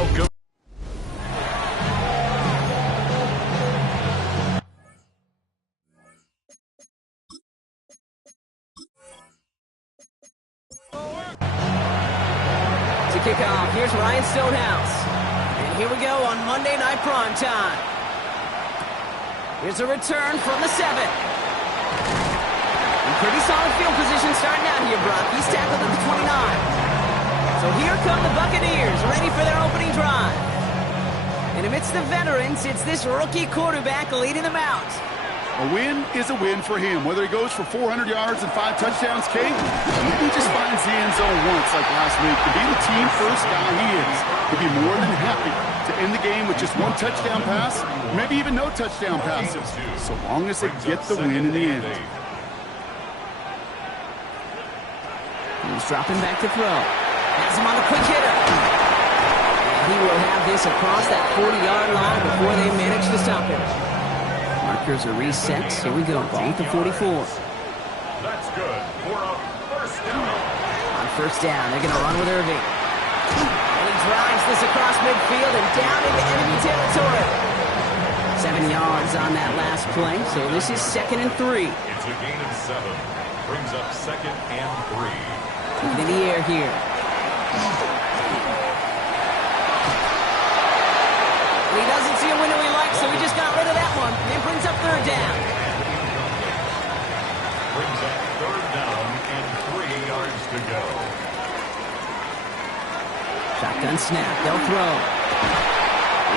Welcome. To kick off, here's Ryan Stonehouse. And here we go on Monday Night Primetime. Here's a return from the 7. In pretty solid field position starting out here, Brock. He's tackled at the 29. So here come the Buccaneers, ready for their opening drive. And amidst the veterans, it's this rookie quarterback leading them out. A win is a win for him. Whether he goes for 400 yards and 5 touchdowns, Kate, maybe he just finds the end zone once like last week. To be the team first guy he is, he'll be more than happy to end the game with just 1 touchdown pass, maybe even no touchdown passes, so long as they get the win in the end. He's dropping back to throw. Has him on the quick hitter. And he will have this across that 40-yard line before they manage to stop him. Markers are reset. Here we go. Ball at the 44. That's good for a first down. On first down, they're going to run with Irving. And he drives this across midfield and down into enemy territory. 7 yards on that last play, so this is 2nd and 3. It's a gain of 7. Brings up 2nd and 3. In the air here. He doesn't see a window he likes, so he just got rid of that one. It brings up 3rd down. Brings up 3rd down and 3 yards to go. Shotgun snap. They'll throw.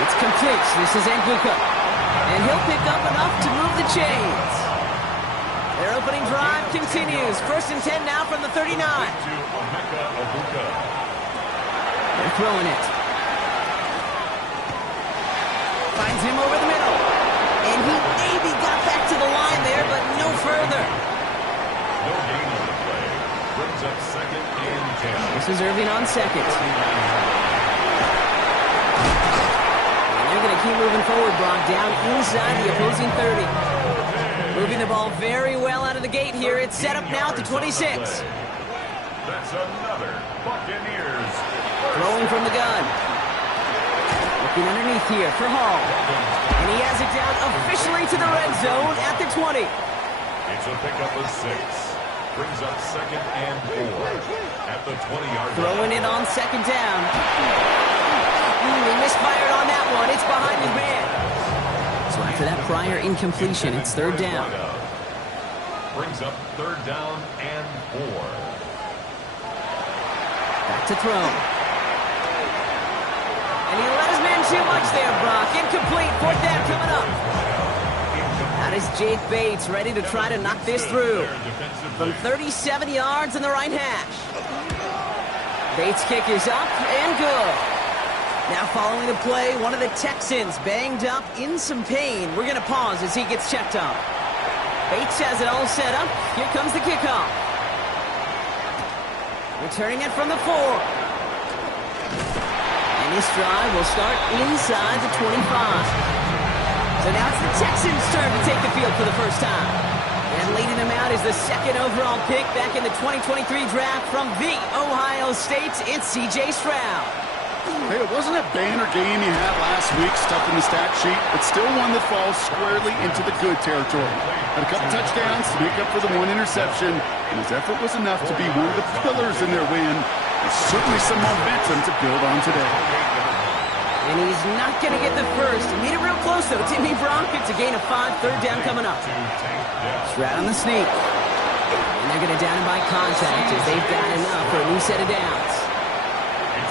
It's complete. This is Nguka. And he'll pick up enough to move the chains. Their opening drive continues. 1st and 10 now from the 39. They're throwing it. Finds him over the middle. And he maybe got back to the line there, but no further. No gain on the play. Brings up 2nd and 10. This is Irving on 2nd. And they're going to keep moving forward, Brock, down inside the opposing 30. Moving the ball very well out of the gate here. It's set up now at the 26. That's another Buccaneers. Throwing from the gun. Looking underneath here for Hall. And he has it down officially to the red zone at the 20. It's a pickup of 6. Brings up 2nd and 4 at the 20-yard line. Throwing it on 2nd down. He misfired on that one. It's behind his man. So after that prior incompletion, it's 3rd down. Brings up 3rd down and 4. Back to throw. And he let his man too much there, Brock. Incomplete. 4th down coming up. That is Jake Bates ready to try to knock this through. From 37 yards in the right hash. Bates' kick is up and good. Now following the play, one of the Texans banged up in some pain. We're going to pause as he gets checked up. Bates has it all set up. Here comes the kickoff. Returning it from the 4. And this drive will start inside the 25. So now it's the Texans' turn to take the field for the first time. And leading them out is the 2nd overall pick back in the 2023 draft from the Ohio State. It's C.J. Stroud. Hey, it wasn't a banner game you had last week stuck in the stat sheet, but still one that falls squarely into the good territory. Had a couple touchdowns to make up for the 1 interception, and his effort was enough to be one of the pillars in their win. There's certainly some momentum to build on today. And he's not going to get the first. He made it real close, though. Timmy Bronk, it's a gain of 5, 3rd down coming up. Stroud on the sneak. And they're going to down him by contact as they've got enough for a new set of downs.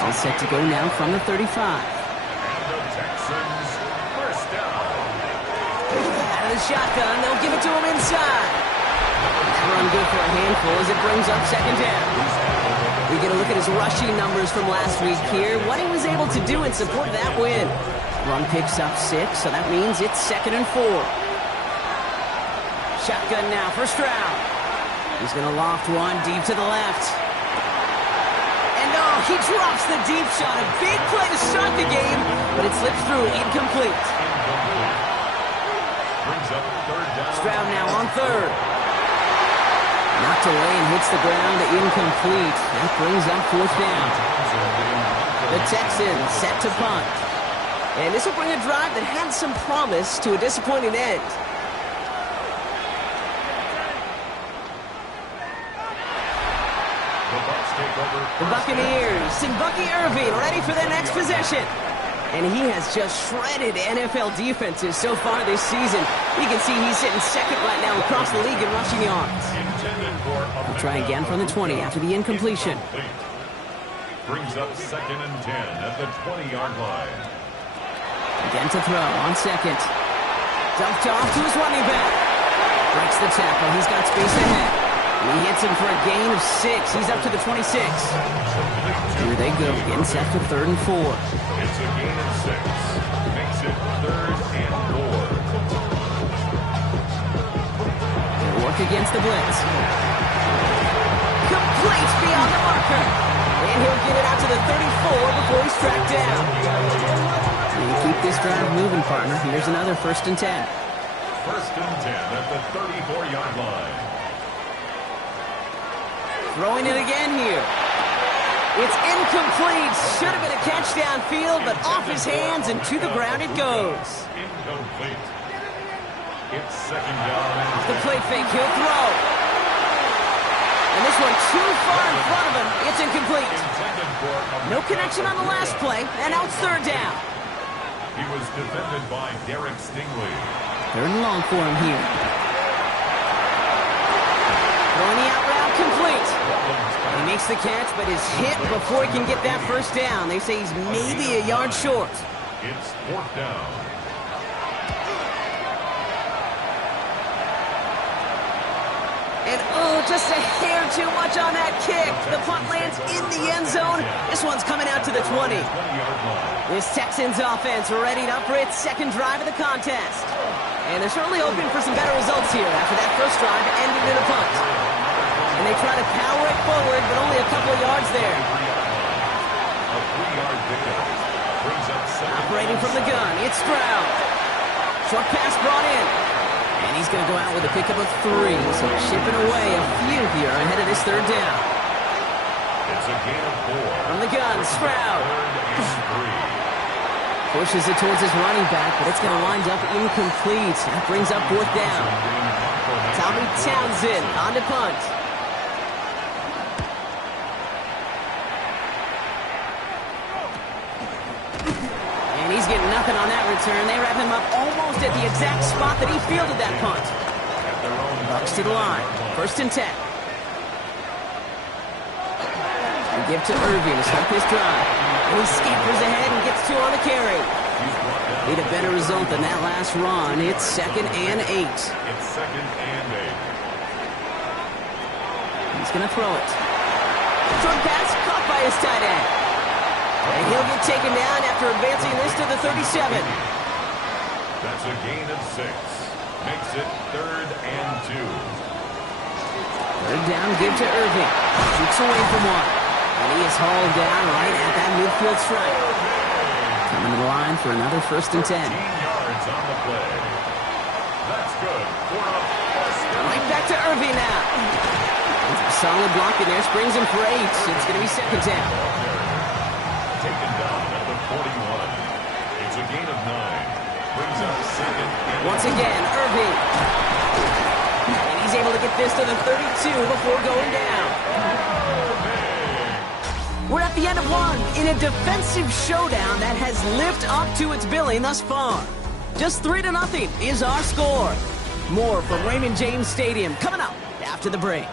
All set to go now from the 35. And the Texans first down. Out of the shotgun, they'll give it to him inside. That run good for a handful as it brings up 2nd down. We get a look at his rushing numbers from last week here. What he was able to do in support of that win. Run picks up 6, so that means it's 2nd and 4. Shotgun now for Stroud. He's going to loft one deep to the left. He drops the deep shot. A big play to start the game, but it slips through incomplete. Stroud now on 3rd. Knocked away and hits the ground incomplete. That brings up 4th down. The Texans set to punt. And this will bring a drive that had some promise to a disappointing end. The Buccaneers and Bucky Irving ready for their next possession. And he has just shredded NFL defenses so far this season. You can see he's sitting second right now across the league in rushing yards. He'll try again from the 20 after the incompletion. Brings up 2nd and 10 at the 20-yard line. Again to throw on second. Dumped off to his running back. Breaks the tackle. He's got space ahead. He hits him for a gain of 6. He's up to the 26. Here they go. Getting set for 3rd and 4. It's a gain of 6. Makes it 3rd and 4. They'll work against the blitz. Complete beyond the marker. And he'll get it out to the 34 before he's tracked down. You keep this drive moving, partner. Here's another 1st and 10. 1st and 10 at the 34-yard line. Throwing it again here. It's incomplete. Should have been a catch downfield, but off his hands and to the ground it goes. Incomplete. It's 2nd down. Off the play fake, he'll throw. And this one too far in front of him. It's incomplete. No connection on the last play, and now it's 3rd down. He was defended by Derek Stingley. 3rd and long for him here. Throwing the out route complete. He makes the catch, but is hit before he can get that 1st down. They say he's maybe a yard short. It's 4th down. And just a hair too much on that kick. The punt lands in the end zone. This one's coming out to the 20. This Texans offense ready for its 2nd drive of the contest. And they're certainly hoping for some better results here after that 1st drive ended in a punt. And they try to power it forward, but only a couple of yards there. A 3-yard pickup. Brings up 2nd. Operating from the gun, it's Stroud. Short pass brought in. And he's going to go out with a pickup of 3. So chipping away a few here ahead of this 3rd down. It's a gain of 4. From the gun, Stroud. 3rd and 3. Pushes it towards his running back, but it's going to wind up incomplete. That brings up 4th down. Tommy Townsend on to punt. And he's getting nothing on that return. They wrap him up almost at the exact spot that he fielded that punt. Bucks to the line. 1st and 10. And give to Irving to start this drive. And he scampers ahead and gets 2 on the carry. Need a better result than that last run. It's 2nd and 8. It's 2nd and 8. He's going to throw it. Short pass caught by his tight end. And he'll get taken down after advancing this to the 37. That's a gain of 6. Makes it 3rd and 2. 3rd down, give to Irving. Shoots away from one. And he is hauled down right at that midfield stripe. Coming to the line for another 1st and 10. 15 yards on the play. That's good for a first down. Right back to Irving now. Solid block in there. Springs him for 8. It's going to be 2nd down. Taken down at the 41. It's a gain of 9. Brings up 2nd and Once again, Irving. And he's able to get this to the 32 before going down. We're at the end of one in a defensive showdown that has lived up to its billing thus far. Just 3-0 is our score. More from Raymond James Stadium coming up after the break.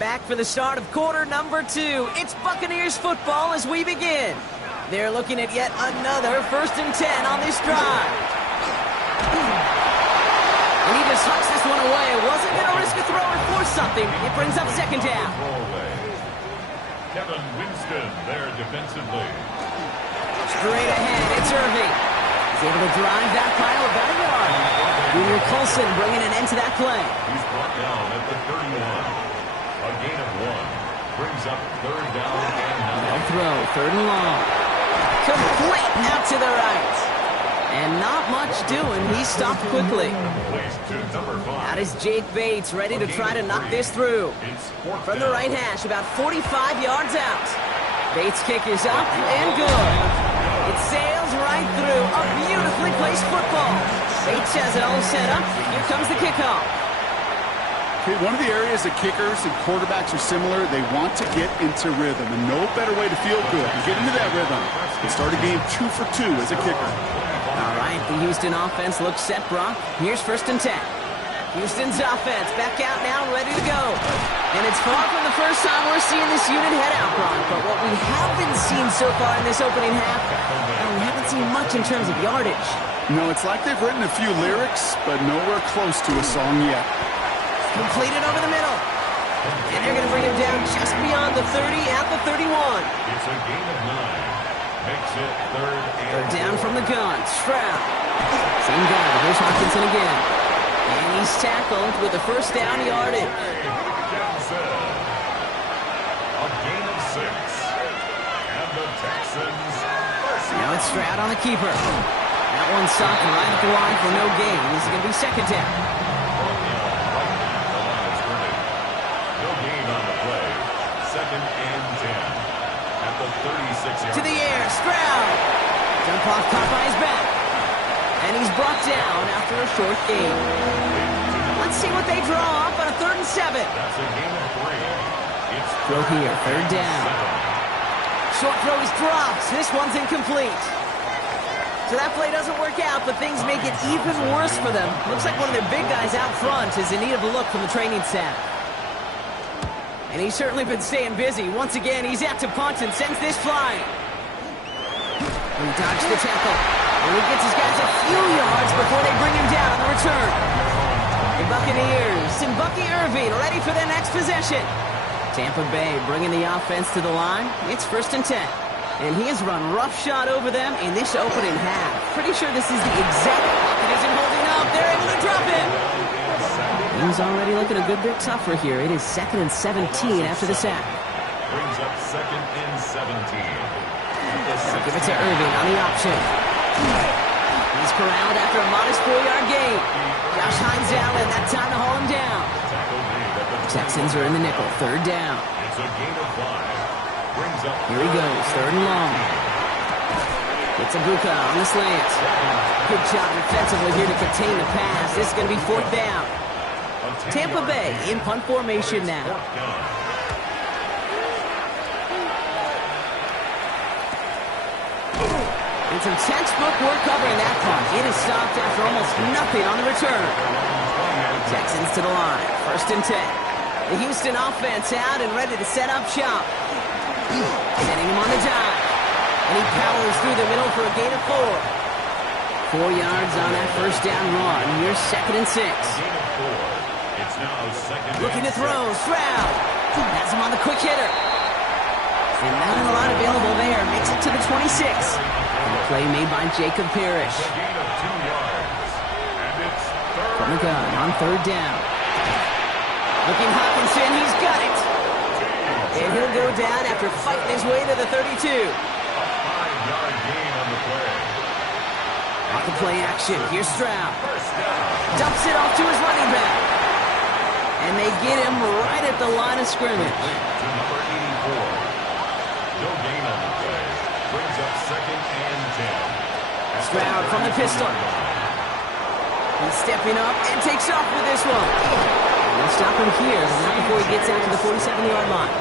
Back for the start of quarter number 2. It's Buccaneers football as we begin. They're looking at yet another 1st and 10 on this drive. And he just hucks this one away. Wasn't going to risk a throw or force something. It brings up 2nd down. Kevin Winston there defensively. Straight ahead, it's Irving. He's able to drive that pile about a yard. Junior Colson bringing an end to that play. He's brought down at the 31. A gain of 1. Brings up 3rd down and 9. They'll throw, 3rd and long. Complete out to the right. And not much doing. He stopped quickly. Out is Jake Bates, ready to try to knock this through. From the right hash, about 45 yards out. Bates' kick is up and good. It sails right through. A beautifully placed football. Bates has it all set up. Here comes the kickoff. Okay, one of the areas that kickers and quarterbacks are similar, they want to get into rhythm, and no better way to feel good and get into that rhythm and start a game 2 for 2 as a kicker. All right, the Houston offense looks set, Brock. Here's 1st and 10. Houston's offense back out now, ready to go. And it's far from the first time we're seeing this unit head out, Brock. But what we haven't seen so far in this opening half, we haven't seen much in terms of yardage. No, it's like they've written a few lyrics, but nowhere close to a song yet. Completed over the middle. And they're going to bring him down just beyond the 30 at the 31. It's a gain of 9. Makes it 3rd and They're down from the gun. Stroud. Same guy, but here's Hawkinson again. And he's tackled with the 1st down yardage. a gain of 6. And the Texans. Now it's Stroud on the keeper. That one's stopped right at the line for no gain. This is going to be 2nd down. No gain on the play. 2nd and 10. At the 36-yard. To the air, Stroud. Dump off caught by his back. And he's brought down after a short gain. Let's see what they draw up on a 3rd and 7. That's a gain of 3. It's Throw here, 3rd down. Short throw is dropped. This one's incomplete. So that play doesn't work out, but things make it even worse for them. Looks like one of their big guys out front is in need of a look from the training staff. And he's certainly been staying busy. Once again, he's out to punt and sends this flying. He dodged the tackle. And he gets his guys a few yards before they bring him down on the return. The Buccaneers and Bucky Irving ready for their next possession. Tampa Bay bringing the offense to the line. It's 1st and 10. And he has run roughshod over them in this opening half. Pretty sure this is the exact pocket isn't holding up. They're able to drop him. He's already looking a good bit tougher here. It is 2nd and 17 after the sack. brings up 2nd and 17. Give it to Irving on the option. He's corralled after a modest 4-yard gain. Josh Hines out, and that time to haul him down. Texans are in the nickel, 3rd down. It's a gain of 5. Brings up Here he goes, 3rd and long. It's a Buca on the slant. Good job defensively here to contain the pass. This is going to be 4th down. Tampa Bay in punt formation now. And some textbook work covering that punt. It is stopped after almost nothing on the return. Texans to the line, 1st and 10. The Houston offense out and ready to set up shop. Setting him on the dive. And he powers through the middle for a gain of 4. 4 yards on that 1st down run. Here's 2nd and 6. It's now 2nd. Looking to throw, Stroud. Has him on the quick hitter. And not a lot available there. Makes it to the 26. And the play made by Jacob Parrish. Gain of 2 yards. And it's 3rd. From the gun on 3rd down. Looking Hawkinson, he's got it. And he'll go down after fighting his way to the 32. A 5-yard gain on the play. Off the play action, here's Stroud. First down. Dumps it off to his running back. And they get him right at the line of scrimmage. To number 84. No gain on the play. Brings up 2nd and 10. Stroud from the pistol. He's stepping up and takes off with this one. They'll stop him here, but not before he gets out to the 47-yard line.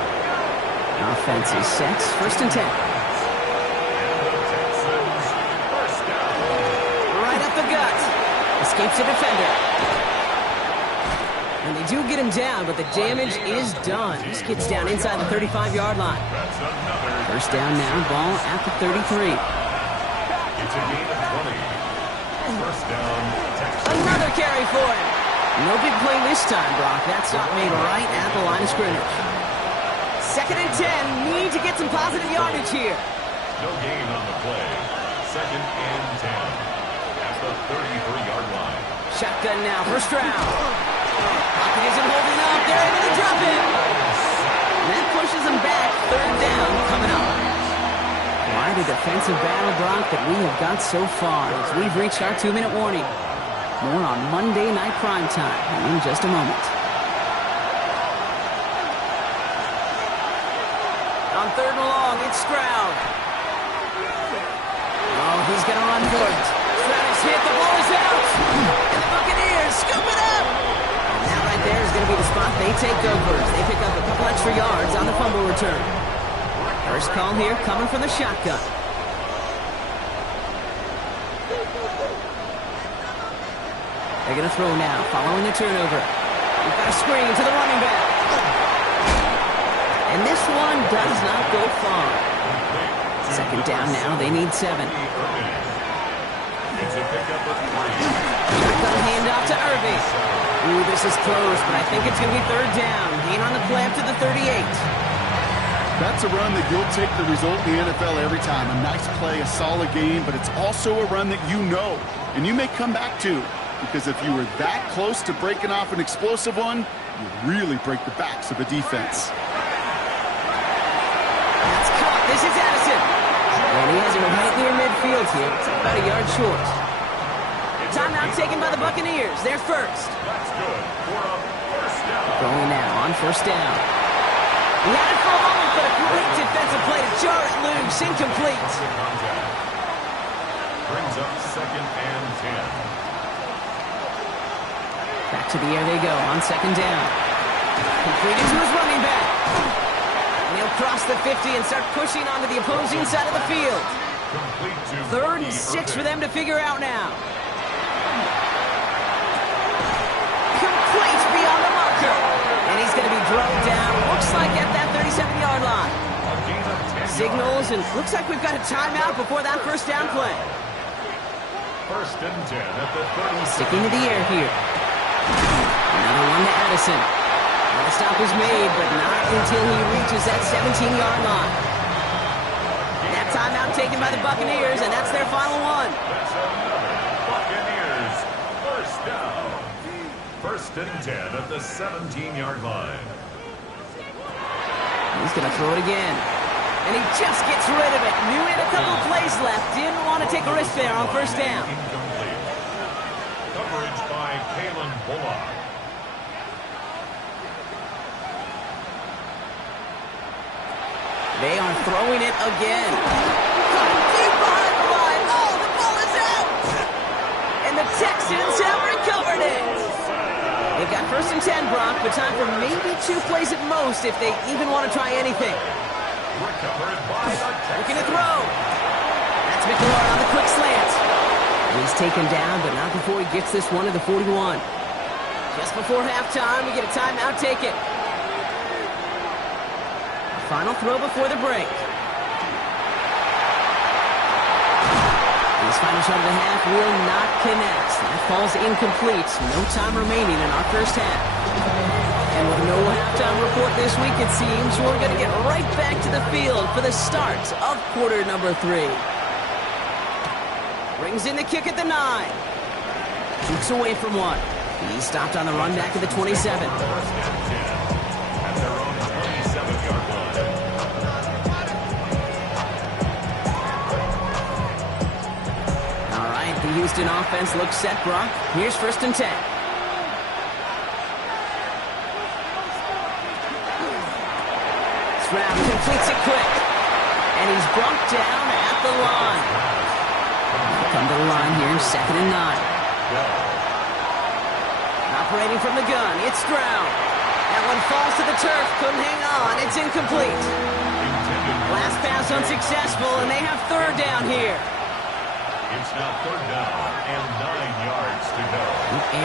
Offense is set, 1st and 10. First down. Right up the gut. Escapes the defender. And they do get him down, but the damage is done. This kid's down inside the 35-yard line. That's another. 1st down now, ball at the 33. It's a gain of 20. First down, Texans. Another carry for him. No big play this time, Brock. That stop made right at the line of scrimmage. 2nd and 10. Need to get some positive yardage here. No gain on the play. 2nd and 10. At the 33-yard line. Shotgun now for Stroud. Pocket isn't holding up. They're able to drop him. And that pushes him back. 3rd down coming up. Quite a defensive battle, Brock, that we have got so far as we've reached our 2-minute warning. More on Monday Night Primetime in just a moment. On 3rd and long, it's Stroud. Oh, he's going to run for it. Stroud is hit. The ball is out. And the Buccaneers scoop it up. And that right there is going to be the spot they take over. They pick up a couple extra yards on the fumble return. First call here coming from the shotgun. They're going to throw now, following the turnover. We've got a screen to the running back. And this one does not go far. 2nd down now, they need 7. It's a pickup of 3. Shotgun handoff to Irving. Ooh, this is close, but I think it's going to be 3rd down. Gain on the play up to the 38. That's a run that you'll take the result in the NFL every time. A nice play, a solid game, but it's also a run that you know, and you may come back to, because if you were that close to breaking off an explosive one, you really break the backs of a defense. That's caught. This is Addison. And he has it right near midfield here. It's about a yard short. Timeout taken by the Buccaneers. They're first. That's good for a first down. Going now on 1st down. He had it for a moment, but a great defensive play to jar it loose. Incomplete. Brings up 2nd and 10. Back to the air they go on 2nd down. Completed to his running back. And he'll cross the 50 and start pushing onto the opposing side of the field. 3rd and 6 for them to figure out now. Complete beyond the marker. And he's going to be drugged down. Looks like at that 37-yard line. Signals, and looks like we've got a timeout before that 1st down play. 1st and 10 at the 30. Sticking to the air here. Another one to Addison. The stop is made, but not until he reaches that 17-yard line. That timeout taken by the Buccaneers, and that's their final one. That's another Buccaneers 1st down. 1st and 10 at the 17-yard line. He's going to throw it again. And he just gets rid of it. Knew he had a couple of plays left. Didn't want to take a risk there on 1st down. Incomplete. Coverage by Kalen Bullock. They are throwing it again. Deep behind the line. Oh, the ball is out. And the Texans have recovered it. They've got 1st and 10, Brock, but time for maybe 2 plays at most if they even want to try anything. Recovered by the Texans. Looking to throw. That's McLaurin on the quick slant. And he's taken down, but not before he gets this one to the 41. Just before halftime, we get a timeout taken. Final throw before the break. His final shot of the half will not connect. That falls incomplete. No time remaining in our 1st half. And with no halftime report this week, it seems we're going to get right back to the field for the start of quarter number 3. Brings in the kick at the 9. Shoots away from one. He's stopped on the run back at the 27. 1st and 10 at their own 27-yard line. All right, the Houston offense looks set, Brock. Here's 1st and 10. Stroud completes it quick. And he's brought down at the line. Come to the line here in 2nd and 9. Operating from the gun, it's Stroud. That one falls to the turf, couldn't hang on, it's incomplete. Last pass unsuccessful, and they have 3rd down here. It's now 3rd down and 9 yards to go.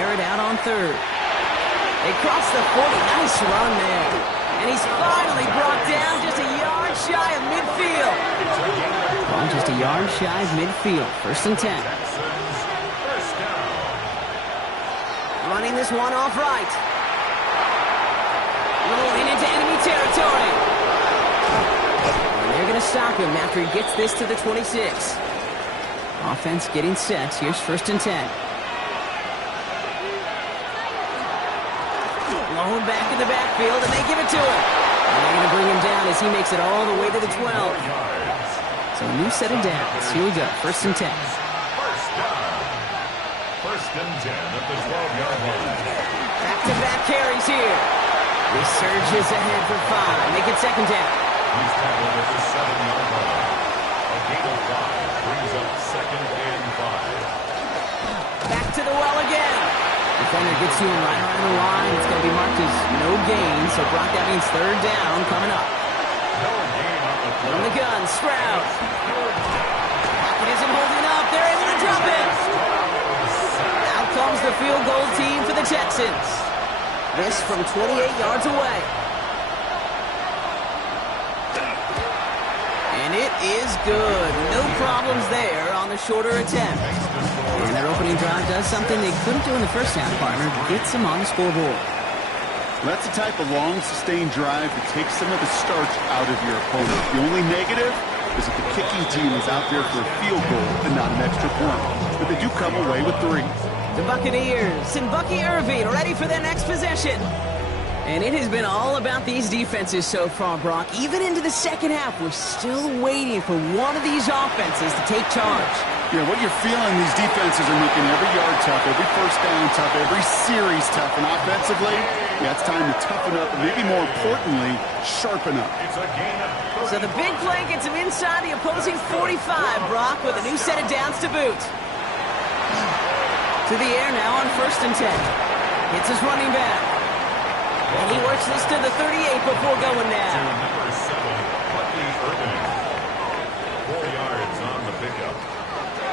Air it out on 3rd. They cross the 40, nice run there. And he's finally brought down just a yard shy of midfield. Oh, just a yard shy of midfield, 1st and 10. Running this one off right. Rolling into enemy territory. And they're going to stop him after he gets this to the 26. Offense getting set. Here's 1st and 10. Blown back in the backfield, and they give it to him. And they're going to bring him down as he makes it all the way to the 12. So a new set of downs. Here we go. 1st and 10. 1st and 10 at the 12-yard line. Back-to-back carries here. He surges ahead for 5. Make it 2nd down. He's tackled at the 7-yard line. A gain of 5 brings up 2nd and 5. Back to the well again. Defender gets to him right around the line. It's going to be marked as no gain. So, Brock, that means 3rd down coming up. No gain on the play. On the gun, Stroud. Pocket isn't holding up. They're able to drop it. Out comes the field goal team for the Texans. This from 28 yards away. And it is good. No problems there on the shorter attempt. And their opening drive does something they couldn't do in the first half, partner. Gets them on the scoreboard. That's the type of long, sustained drive that takes some of the starch out of your opponent. The only negative is that the kicking team is out there for a field goal and not an extra point. But they do come away with 3. The Buccaneers and Bucky Irving ready for their next possession. And it has been all about these defenses so far, Brock. Even into the second half, we're still waiting for one of these offenses to take charge. Yeah, what you're feeling, these defenses are making every yard tough, every first down tough, every series tough. And offensively, yeah, it's time to toughen up, and maybe more importantly, sharpen up. So the big play gets him inside the opposing 45, Brock, with a new set of downs to boot. To the air now on 1st and 10. Hits his running back. And he works this to the 38 before going now. Number 7, Bucky Irving. 4 yards on the pickup.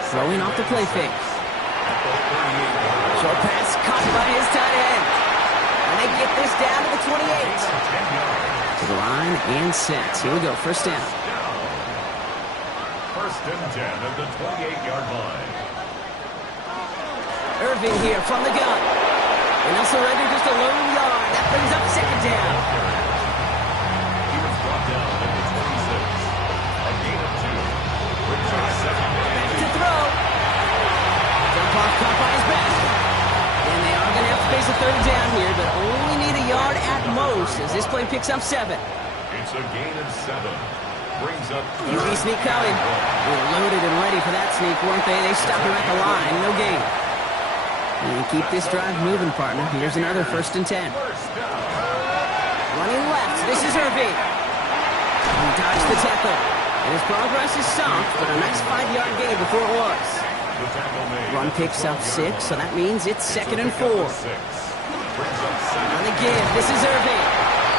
Throwing off the play fake. Short pass caught by his tight end. And they get this down to the 28. To the line and set. Here we go, 1st down. 1st and 10 at the 28-yard line. Irving here from the gun. And he'll surrender just a lone yard. That brings up 2nd down. He was brought down at the 26. A gain of 2. Brings up 2nd and Back to throw. Dump off caught by his back. And they are going to have to face a 3rd down here, but only need a yard at most as this play picks up 7. It's a gain of 7. Brings up UB sneak coming. They were loaded and ready for that sneak, weren't they? They stopped him at the line. No gain. And keep this drive moving, partner. Here's another 1st and 10. Running left. This is Irving. He dodged the tackle. And his progress is soft, but a nice 5-yard gain before it was. Run picks up 6, so that means it's 2nd and 4. On the give. This is Irving.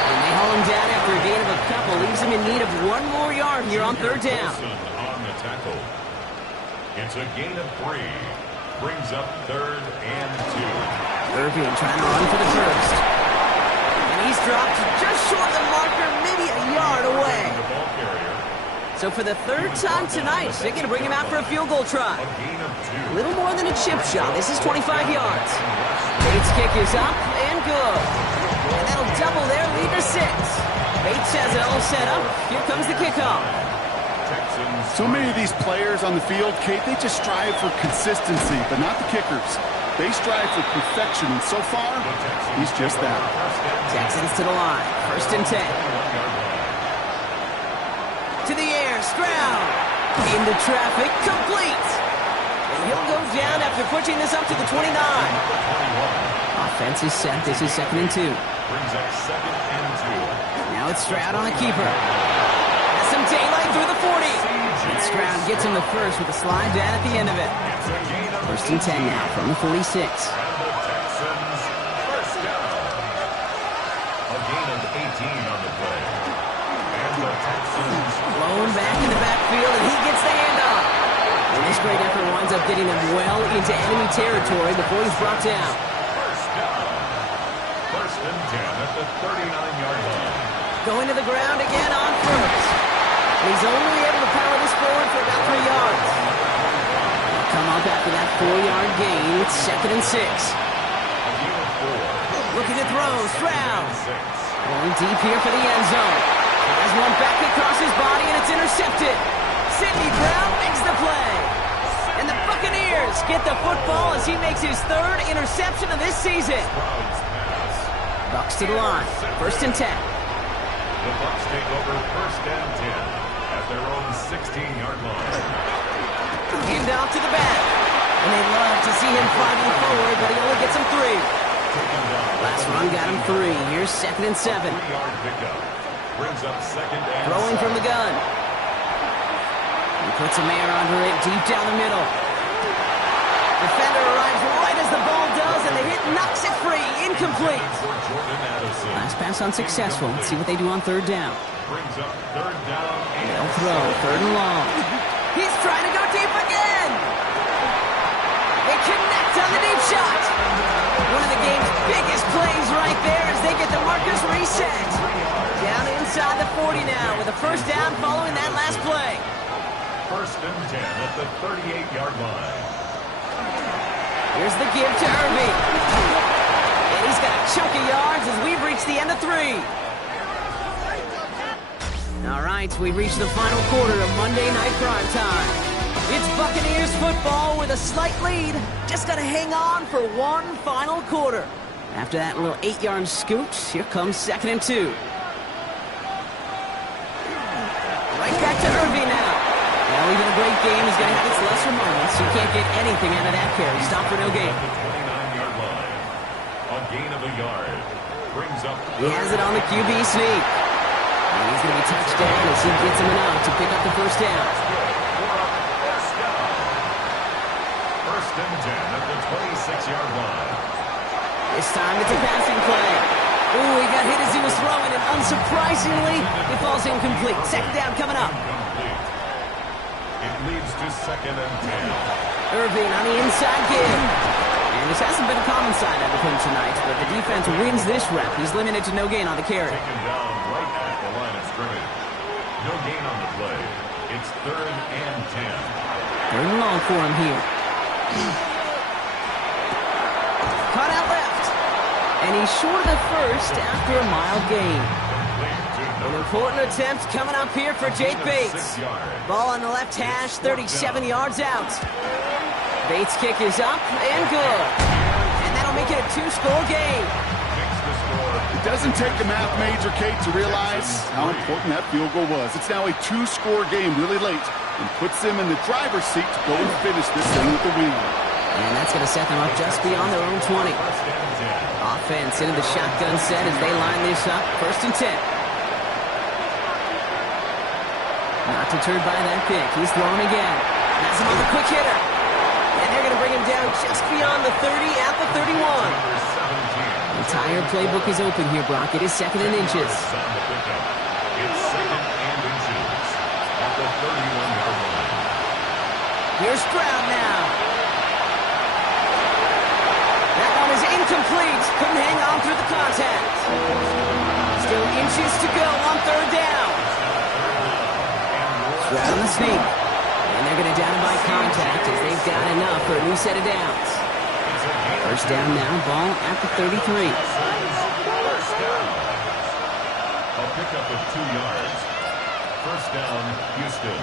And they haul him down after a gain of a couple. Leaves him in need of 1 more yard here on 3rd down. On the tackle. It's a gain of 3. Brings up 3rd and 2. Irving trying to run for the 1st. And he's dropped just short of the marker, maybe a yard away. The ball carrier. So for the 3rd time tonight, they're going to bring him out for a field goal try. A gain of 2. Little more than a chip shot. This is 25 yards. Bates' kick is up and good. And that'll double their lead to 6. Bates has it all set up. Here comes the kickoff. So many of these players on the field, Kate, they just strive for consistency, but not the kickers. They strive for perfection, and so far, he's just that. Texans to the line. 1st and 10. To the air, Stroud. Into traffic, complete. And he'll go down after pushing this up to the 29. Offense is set. This is 2nd and 2. Brings up 2nd and 2. Now it's Stroud on a keeper. Has some daylight through the 40. And Stroud gets him the 1st with a slide down at the end of it. 1st and 10 now from the 46. And the Texans first down. A gain of 18 on the play. And the Texans Blown back in the backfield, and he gets the handoff. And this great effort winds up getting him well into enemy territory before he's brought down. first down. 1st and 10 at the 39-yard line. Going to the ground again on 1st. He's only able to power this forward for about 3 yards. He'll come up after that 4-yard gain. It's 2nd and 6. A gain of 4. Looking to throw, Stroud. 6. Going deep here for the end zone. He has one back across his body, and it's intercepted. Sidney Brown makes the play. And the Buccaneers get the football as he makes his 3rd interception of this season. Bucs to the line. 1st and 10. The Bucs take over 1st and 10 at their own 16-yard line. Hand off to the back. And they love to see him fighting forward, but he only gets him 3. Last run got him 3. Here's 2nd and 7. 3-yard pickup. Brings up second and Throwing from the gun. He puts a man under it deep down the middle. Defender arrives right as the ball does, and the hit knocks it free. Incomplete. Last pass unsuccessful. Let's see what they do on third down. Brings up third down. They'll throw. Third and long. He's trying to go deep again. They connect on the deep shot. One of the game's biggest plays right there as they get the markers reset. Down inside the 40 now with a first down following that last play. First and 10 at the 38-yard line. Here's the give to Irving. And he's got a chunk of yards as we've reached the end of 3. All right, we've reached the final quarter of Monday Night Prime Time. It's Buccaneers football with a slight lead. Just got to hang on for one final quarter. After that little 8-yard scoot, here comes second and 2. Right back to Irving now. Well, even a great game is going to have its lesser moments. You can't get anything out of that carry. Stop for no gain. The 29-yard line. A gain of a yard. Brings up. He has it on the QB sneak. And he's going to be touched down as he gets him enough to pick up the first down. First and 10 at the 26-yard line. This time it's a passing play. Ooh, he got hit as he was throwing, and unsurprisingly, it falls incomplete. Second down coming up. Incomplete. It leads to second and 10. Irving on the inside give. And this hasn't been a common side out of him tonight, but the defense wins this rep. He's limited to no gain on the carry. Taken down right at the line of scrimmage. No gain on the play. It's third and 10. Third and long for him here. Caught out left. And he's short of the first after a mild gain. An important attempt coming up here for Jake Bates. Ball on the left hash, 37 yards out. Bates' kick is up and good. And that'll make it a 2-score game. It doesn't take a math major, Kate, to realize how important that field goal was. It's now a 2-score game really late and puts them in the driver's seat to go and finish this thing with the win. And that's going to set them up just beyond their own 20. Offense into the shotgun set as they line this up. First and 10. Not deterred by that pick. He's throwing again. Has him on the quick hitter. And they're going to bring him down just beyond the 30 at the 31. The entire playbook is open here, Brock. It is second and inches. It's second and inches at the 31-yard line. Here's Stroud now. That one is incomplete. Couldn't hang on through the contact. Still inches to go on third down. Stroud on the sneak. And they're going to down him by contact as they've got enough for a new set of downs. First down now, ball at the 33. First down. A pickup of 2 yards. First down, Houston.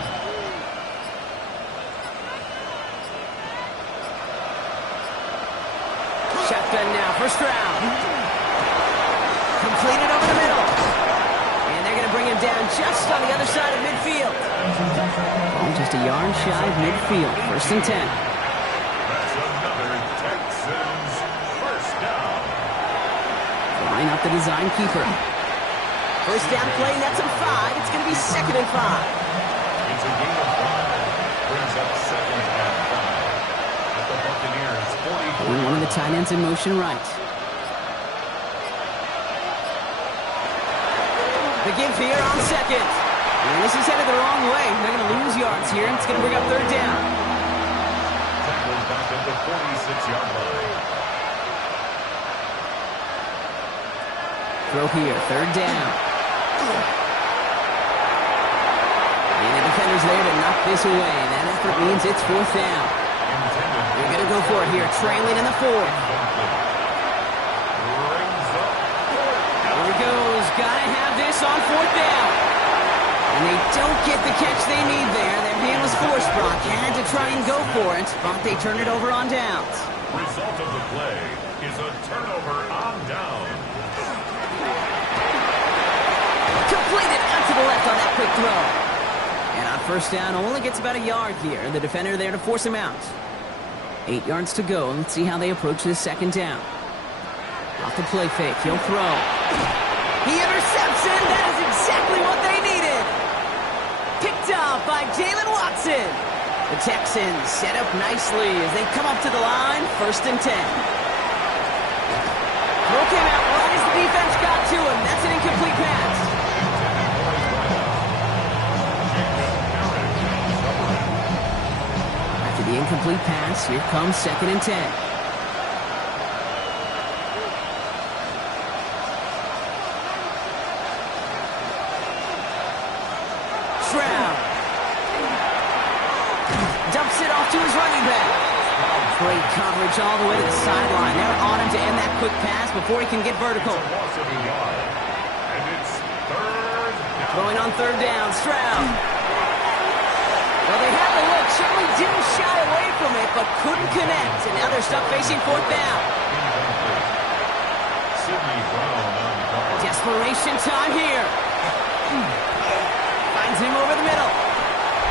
Shotgun now for Stroud. Completed over the middle. And they're going to bring him down just on the other side of midfield. Ball just a yard shy of midfield. First and 10. That's another Texans first down. Line up the design keeper. First down play, nets him 5. It's going to be second and 5. It's a gain of 5. Brings up second and 5. At the Buccaneers 44. One of the tight ends in motion right. The give here on second. And this is headed the wrong way. They're going to lose yards here. It's going to bring up third down. Tackled back at the 46-yard line. Throw here, third down. And the defender's there to knock this away. That effort means it's fourth down. They're going to go for it here, trailing in the fourth. Here he goes. Got to have this on fourth down. And they don't get the catch they need there. Their hand was forced, Brock. Had to try and go for it, but they turned it over on downs. Result of the play is a turnover on down. Completed out to the left on that quick throw. And on first down, only gets about a yard here. The defender there to force him out. 8 yards to go. Let's see how they approach this second down. Off the play fake. He'll throw. He intercepts it. That is exactly what they needed. Picked off by Jalen Watson. The Texans set up nicely as they come up to the line, 1st and 10. Throw came out right as the defense got to him. That's an incomplete pass. After the incomplete pass, here comes 2nd and 10. Dumps it off to his running back. Great coverage all the way to the sideline. They're on him to end that quick pass before he can get vertical. Throwing on 3rd down, Stroud. Well, they had the look. Certainly didn't shy away from it, but couldn't connect. And now they're stuck facing 4th down. Desperation time here. Finds him over the middle.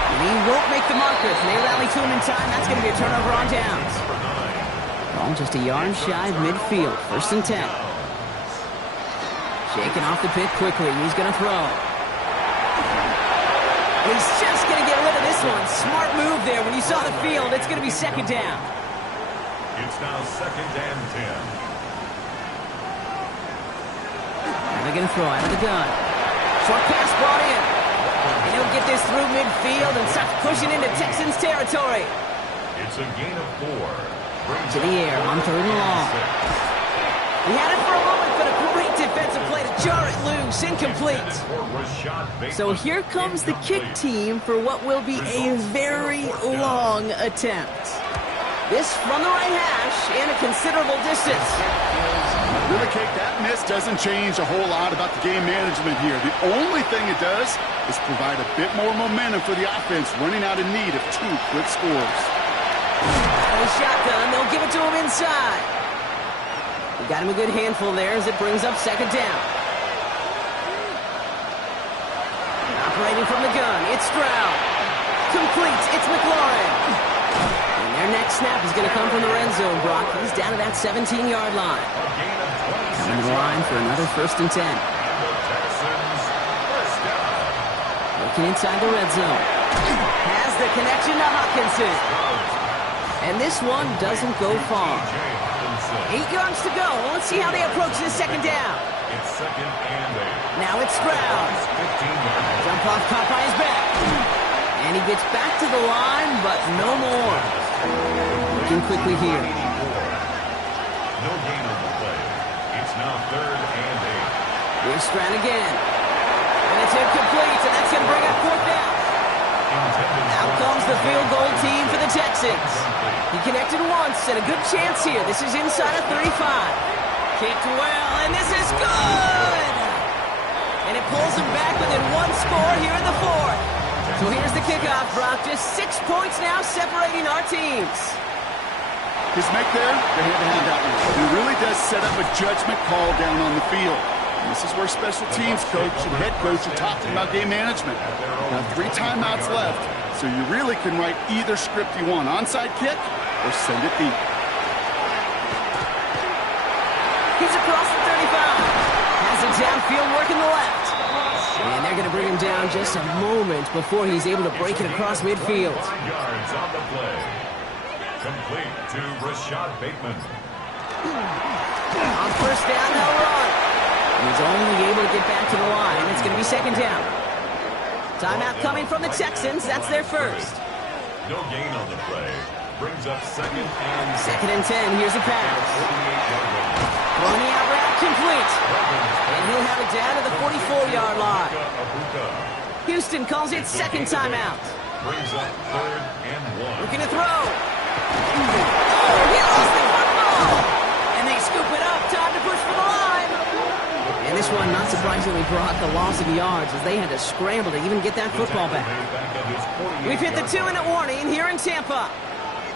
And he won't make the marker. If they rally to him in time, that's going to be a turnover on downs. Ball just a yard shy of midfield. 1st and 10. Shaking off the pit quickly. He's going to throw. He's just going to get rid of this one. Smart move there. When you saw the field, it's going to be 2nd down. It's now 2nd and 10. And they're going to throw out of the gun. Short pass brought in. And he'll get this through midfield and start pushing into Texans territory. It's a gain of 4. To the air on 3rd and long. He had it for a moment, but a great defensive play to jar it loose. Incomplete. So here comes the kick team for what will be a very long attempt. This from the right hash and a considerable distance. Really, Kate, that miss doesn't change a whole lot about the game management here. The only thing it does is provide a bit more momentum for the offense running out in need of 2 quick scores. A shotgun, they'll give it to him inside. We got him a good handful there as it brings up 2nd down. Operating from the gun, it's Stroud. Complete, it's McLaurin. And their next snap is going to come from the red zone, Brock. He's down to that 17-yard line. Coming to the line for another 1st and 10. Looking inside the red zone. Has the connection to Hawkinson. And this one doesn't go far. 8 yards to go. Let's see how they approach this 2nd down. It's 2nd and 8. Now it's Stroud. Jump off caught by his back. And he gets back to the line, but no more. Looking quickly here. No gain on the play. It's now 3rd and 8. Here's Stroud again. And it's incomplete, and that's going to bring up 4th down. Out comes the field goal team for the Texans. He connected once, and a good chance here. This is inside of 35. Kicked well, and this is good! And it pulls him back within 1 score here in the 4th. So here's the kickoff, Brock. Just 6 points now separating our teams. His make there, they had to have that one. He really does set up a judgment call down on the field. And this is where special teams coach and head coach are talking about game management. Now 3 timeouts left, so you really can write either script you want. Onside kick or send it deep. He's across the 35. Has it downfield working the left. And they're going to bring him down just a moment before he's able to break it across midfield. 5 yards on the play. Complete to Rashad Bateman. On 1st down, they'll run. He's only able to get back to the line. It's going to be 2nd down. Timeout coming from the Texans. That's their first. No gain on the play. Brings up 2nd and 2nd and 10. Here's a pass. 48-yard line. Throwing the out route complete. And he'll have it down to the 44-yard line. Houston calls it 2nd timeout. Brings up 3rd and 1. Looking to throw. Oh, he lost the football. And they scoop it up. Time to push for the line. And this one, not surprisingly, brought the loss of yards as they had to scramble to even get that football back. We've hit the 2-minute warning here in Tampa.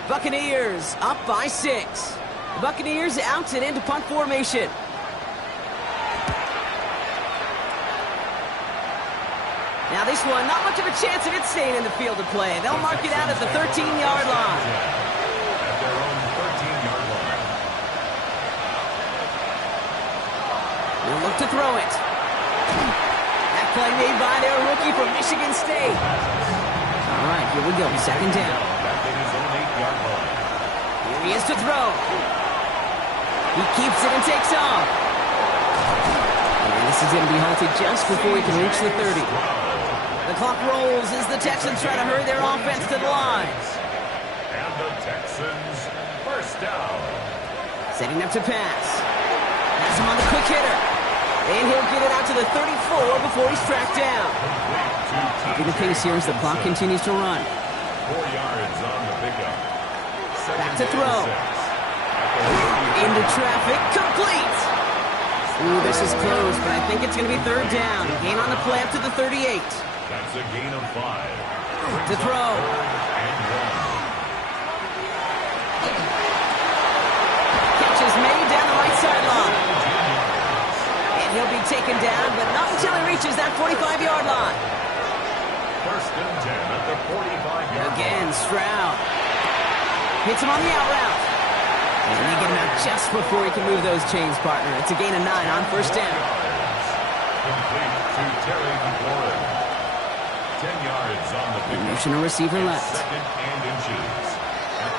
Buccaneers up by 6. The Buccaneers out and into punt formation. Now this one, not much of a chance of it staying in the field of play. They'll mark it out at the 13-yard line. At their own 13-yard line. They'll look to throw it. play made by their rookie from Michigan State. All right, here we go. Second down. Back at his own 8-yard line. Here he is to throw. He keeps it and takes off. And this is going to be halted just before he can reach the 30. The clock rolls as the Texans try to hurry their offense to the line. And the Texans first down. Setting up to pass. Pass him on the quick hitter. And he'll get it out to the 34 before he's tracked down. Keeping the pace here as the clock continues to run. 4 yards on the pickup. Back to throw. Into traffic. Complete. Ooh, this is close, but I think it's going to be third down. Gain on the play up to the 38. That's a gain of 5. To throw. Catch is made down the right sideline. And he'll be taken down, but not until he reaches that 45-yard line. First and 10 at the 45-yard line. Again, Stroud. Hits him on the out route. And they get him out just before he can move those chains, partner. It's a gain of 9 on first down. Complete to Terry McLaurin. 10 yards on the pickup. Motion a receiver left. Second and inches.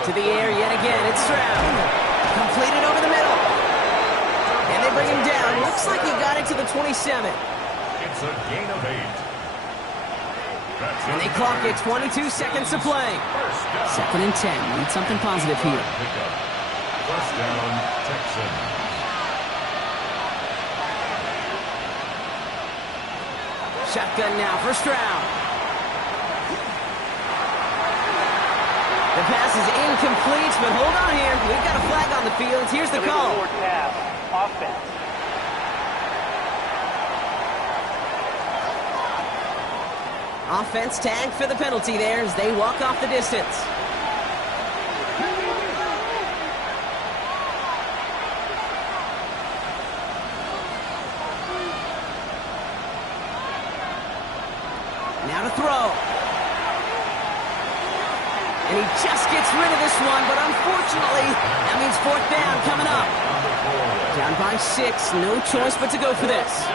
To the air yet again. It's Stroud. Completed over the middle. And they bring him down. Looks like he got it to the 27. It's a gain of 8. And they clock it 22 seconds to play. Second and 10. Need something positive here. First down, Texans. Shotgun now for Stroud. The pass is incomplete, but hold on here. We've got a flag on the field. Here's the call. Offense. Offense tagged for the penalty there as they walk off the distance. Now to throw. And he just gets rid of this one, but unfortunately, that means fourth down coming up. Down by 6, no choice but to go for this.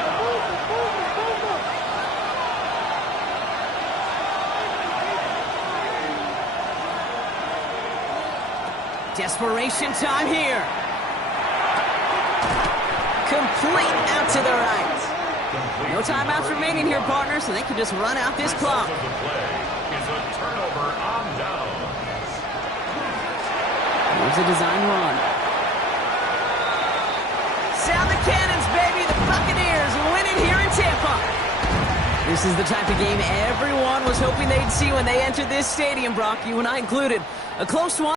Desperation time here. Complete out to the right. No timeouts remaining here, partner, so they can just run out this clock. The play is a turnover on downs. Here's a design run. Sound the cannons, baby. The Buccaneers win it here in Tampa. This is the type of game everyone was hoping they'd see when they entered this stadium, Brock, you and I included. A close one.